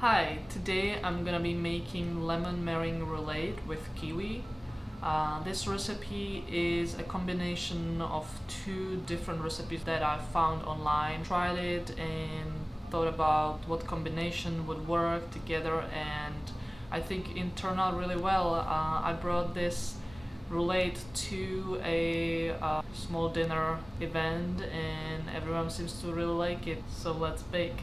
Hi, today I'm gonna be making lemon meringue roulade with kiwi. This recipe is a combination of two different recipes that I found online. Tried it and thought about what combination would work together, and I think it turned out really well. I brought this roulade to a small dinner event and everyone seems to really like it, so let's bake.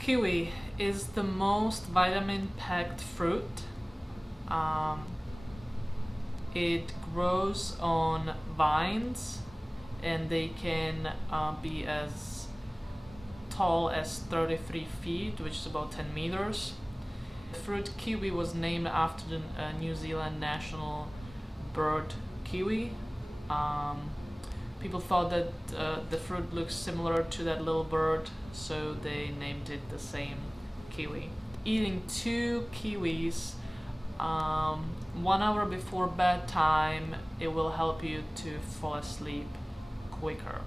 Kiwi is the most vitamin-packed fruit. It grows on vines and they can be as tall as 33 feet, which is about 10 meters. The fruit kiwi was named after the New Zealand national bird kiwi. People thought that the fruit looks similar to that little bird, so they named it the same, kiwi. Eating 2 kiwis 1 hour before bedtime, it will help you to fall asleep quicker.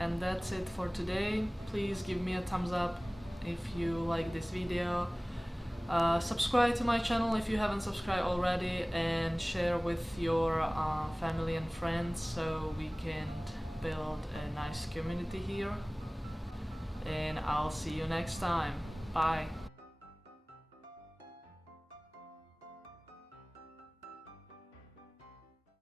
And that's it for today. Please give me a thumbs up if you like this video. Subscribe to my channel if you haven't subscribed already, and share with your family and friends so we can build a nice community here. And I'll see you next time. Bye.